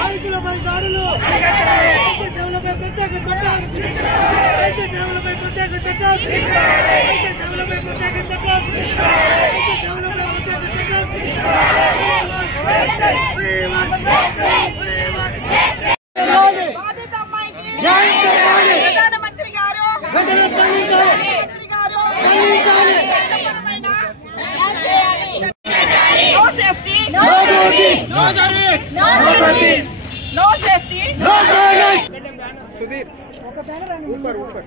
రైతులపై దాడులు, సేవలపై ప్రత్యేక చట్టాలు, సేవలపై ప్రత్యేక చట్టాలు, సేవలపై ప్రత్యేక చట్టాలు, సేవలపై ప్రత్యేక ప్రధానమంత్రి గారు No safety, no service, no service, no service, no safety, no service. Sudhir, ऊपर ऊपर